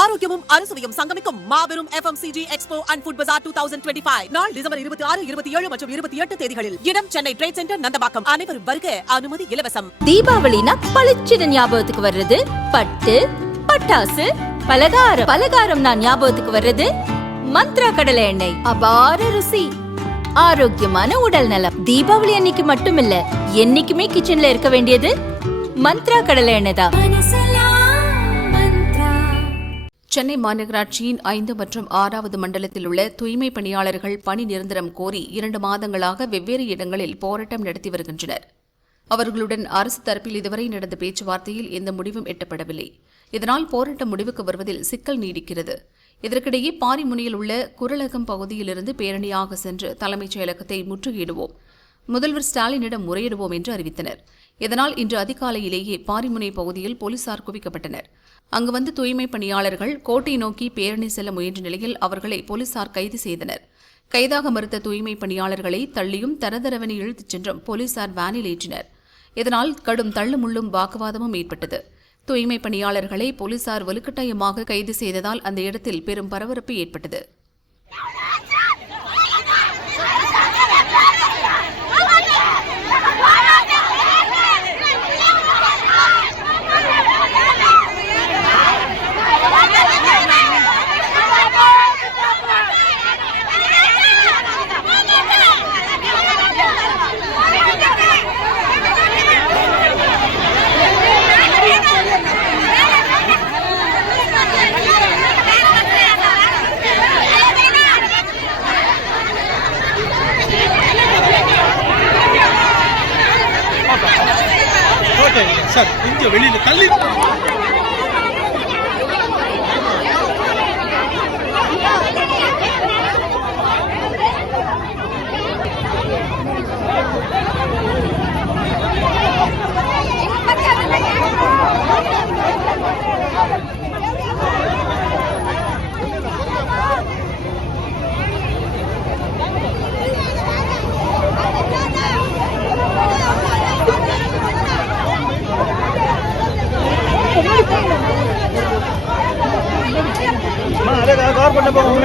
ஆரோக்கியமும் அறுசுவையும் சங்கமிக்கும் மாபெரும் FMCG Expo and Food Bazaar 2025 நாள் டிசம்பர் 26, 27 மற்றும் 28 தேதிகளில். இடம் சென்னை ட்ரேட் சென்டர் நந்தம்பாக்கம். அனைவரும் வருக, அனுமதி இலவசம். தீபாவளினா பளிச்சிட ஞாபகத்துக்கு வர்றது பட்டு, பட்டாசு, பலகாரம் நான் ஞாபகத்துக்கு வர்றது மந்த்ரா கடலை எண்ணெய். அபார ருசி, ஆரோக்கியமான உடல் நலம். தீபாவளி அன்னைக்கு மட்டும் இல்ல, என்னைக்குமே கிச்சன்ல இருக்க வேண்டியது மந்த்ரா கடலை எண்ணெய் தான். சென்னை மாநகராட்சியின் 5 மற்றும் 6வது மண்டலத்தில் உள்ள தூய்மை பணியாளர்கள் பணி நிரந்தரம் கோரி 2 மாதங்களாக வெவ்வேறு இடங்களில் போராட்டம் நடத்தி வருகின்றனர். அவர்களுடன் அரசு தரப்பில் இதுவரை நடந்த பேச்சுவார்த்தையில் எந்த முடிவும் எட்டப்படவில்லை. இதனால் போராட்டம் முடிவுக்கு வருவதில் சிக்கல் நீடிக்கிறது. இதற்கிடையே பாரிமுனையில் உள்ள குரலகம் பகுதியிலிருந்து பேரணியாக சென்று தலைமைச் செயலகத்தை முற்றுகையிடுவோம், முதல்வர் ஸ்டாலினிடம் முறையிடுவோம் என்று அறிவித்தனர். இதனால் இன்று அதிகாலையிலேயே பாரிமுனை பகுதியில் போலீசார் குவிக்கப்பட்டனர். அங்கு வந்து தூய்மை பணியாளர்கள் கோட்டை நோக்கி பேரணி செல்ல முயன்ற நிலையில் அவர்களை போலீசார் கைது செய்தனர். கைதாக மறுத்த தூய்மை பணியாளர்களை தள்ளியும் தரதரவென இழுத்துச் சென்றும் போலீசார் வேனில் ஏற்றினர். இதனால் கடும் தள்ளுமுள்ளும் வாக்குவாதமும் ஏற்பட்டது. தூய்மை பணியாளர்களை போலீசார் வலுக்கட்டாயமாக கைது செய்ததால் அந்த இடத்தில் பெரும் பரபரப்பு ஏற்பட்டது. சார் இங்க வெளியில தள்ளி கவர் பண்ண போங்க